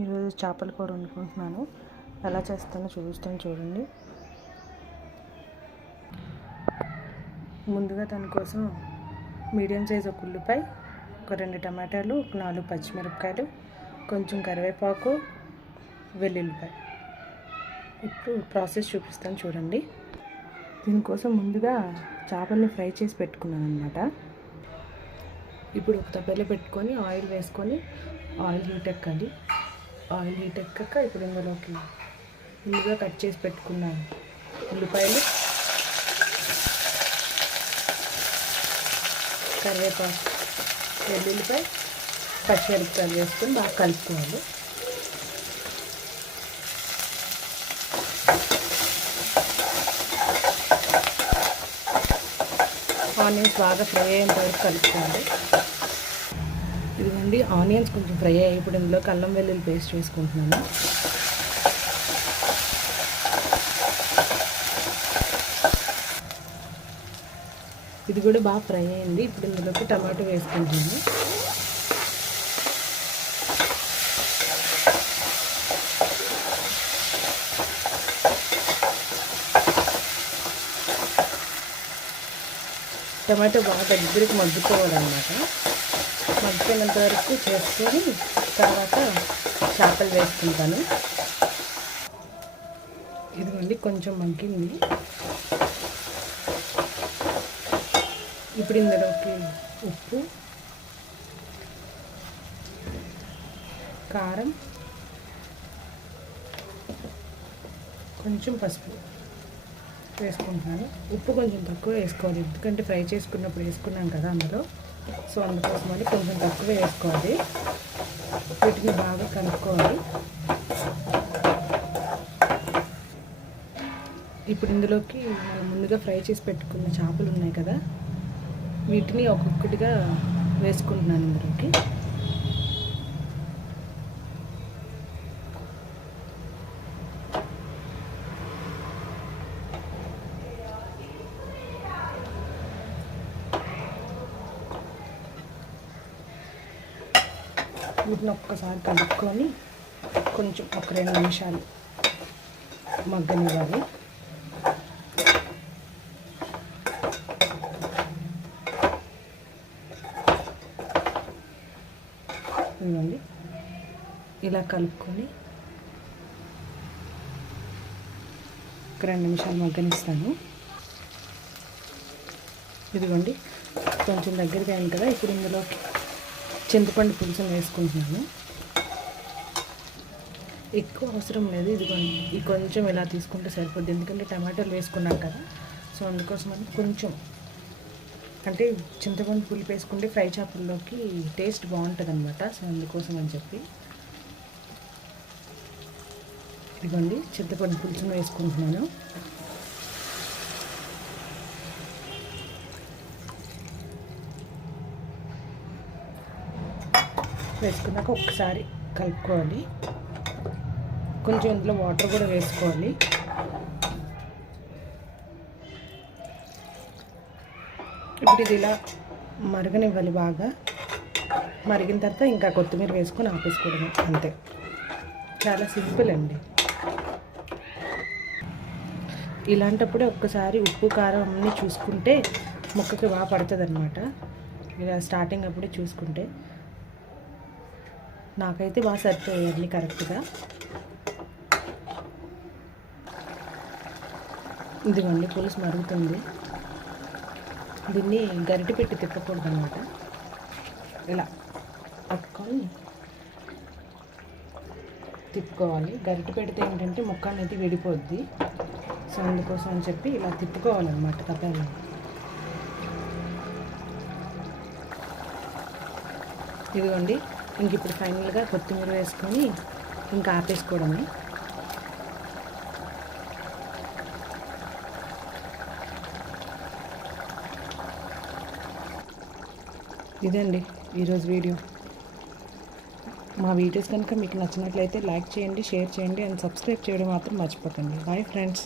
ఈరోజు చేపల కూర వండుకుంటున్నాను. ఎలా చేస్తానో చూపిస్తాను చూడండి. ముందుగా దానికోసం మీడియం సైజ్ ఒక ఉల్లిపాయ ఒక రెండు టమాటాలు ఒక నాలుగు పచ్చిమిరపకాయలు కొంచెం కరివేపాకు వెల్లుల్లిపాయ. ఇప్పుడు ప్రాసెస్ చూపిస్తాను చూడండి. దీనికోసం ముందుగా చేపల్ని ఫ్రై చేసి పెట్టుకున్నాను అనమాట ఇప్పుడు ఒక తప్పలో పెట్టుకొని ఆయిల్ వేసుకొని ఆయిల్ హీట్ ఎక్కాలి. ఆయిల్ హీట్ ఎక్కాక ఇప్పుడు ఇందులోకి ముందుగా కట్ చేసి పెట్టుకున్నాను. ఉల్లిపాయలు కరివేపాకు వెల్లుల్లిపాయ పచ్చిమిరపకాయలు వేసుకొని బాగా కలుపుకోవాలి. ఆనియన్స్ బాగా ఫ్రై అయిన వరకు కలుపుకోవాలి. ఇదిగోండి ఆనియన్స్ కొంచెం ఫ్రై అయ్యి ఇప్పుడు ఇందులో కల్లం వెల్లుల్లి పేస్ట్ వేసుకుంటున్నాను. ఇది కూడా బాగా ఫ్రై అయింది. ఇప్పుడు ఇందులోకి టమాటో వేసుకుంటున్నాను. టమాటో బాగా దగ్గరికి మగ్గుకోవాలన్నమాట మగ్గిపోయినంత వరకు చేసుకొని తర్వాత చేపలు వేసుకుంటాను. ఇదిగోండి కొంచెం మగ్గింది. ఇప్పుడు ఇందులోకి ఉప్పు కారం కొంచెం పసుపు వేసుకుంటున్నాను ఉప్పు కొంచెం తక్కువ వేసుకోవాలి ఎందుకంటే ఫ్రై చేసుకున్నప్పుడు వేసుకున్నాం కదా అందులో. సో అందుకోసమని కొంచెం తక్కువ వేసుకోవాలి వీటిని బాగా కలుపుకోవాలి. ఇప్పుడు ఇందులోకి మనం ముందుగా ఫ్రై చేసి పెట్టుకున్న చేపలు ఉన్నాయి కదా. వీటిని ఒక్కొక్కటిగా వేసుకుంటున్నాను ఇందులోకి. వీటిని ఒక్కసారి కలుపుకొని కొంచెం ఒక రెండు నిమిషాలు మగ్గనివ్వాలి. ఇవ్వండి ఇలా కలుపుకొని ఒక రెండు నిమిషాలు మగ్గనిస్తాను. ఇదిగోండి కొంచెం దగ్గరగా అయింది కదా ఇప్పుడు ఇందులోకి చింతపండు పులుసును వేసుకుంటున్నాను. ఎక్కువ అవసరం లేదు ఇది ఇది కొంచెం ఇలా తీసుకుంటే సరిపోద్ది. ఎందుకంటే టమాటాలు వేసుకున్నాం కదా సో అందుకోసం అని కొంచెం. అంటే చింతపండు పులుపు వేసుకుంటే ఫ్రై చేపల్లోకి టేస్ట్ బాగుంటుంది అనమాట సో అందుకోసం అని చెప్పి. ఇదిగోండి చింతపండు పులుసును వేసుకుంటున్నాను. వేసుకున్నాక ఒకసారి కలుపుకోవాలి. కొంచెం ఇందులో వాటర్ కూడా వేసుకోవాలి. ఇప్పుడు ఇది ఇలా మరగనివ్వాలి బాగా. మరిగిన తర్వాత ఇంకా కొత్తిమీర వేసుకొని ఆపేసుకోవడం అంతే. చాలా సింపుల్ అండి. ఇలాంటప్పుడే ఒక్కసారి ఉప్పు కారం అన్నీ చూసుకుంటే ముక్కకి బాగా పడుతుంది అనమాట ఇలా స్టార్టింగ్ అప్పుడే చూసుకుంటే. నాకైతే బాగా సరిపోయాయి కరెక్ట్గా. ఇదిగోండి పులుసు మరుగుతుంది. దీన్ని గరిటె పెట్టి తిప్పకూడదు అనమాట ఇలా పట్టుకొని తిప్పుకోవాలి. గరిటె పెడితే ఏంటంటే ముక్క అనేది విడిపోద్ది. సో అందుకోసం అని చెప్పి ఇలా తిప్పుకోవాలన్నమాట తప్పని ఇదిగోండి ఇంక ఇప్పుడు ఫైనల్గా కొత్తిమీర వేసుకొని ఇంకా ఆపేసుకోవడమే. ఇదండి ఈరోజు వీడియో. మా వీడియోస్ కనుక మీకు నచ్చినట్లయితే లైక్ చేయండి షేర్ చేయండి అండ్ సబ్స్క్రైబ్ చేయడం మాత్రం మర్చిపోకండి. Bye friends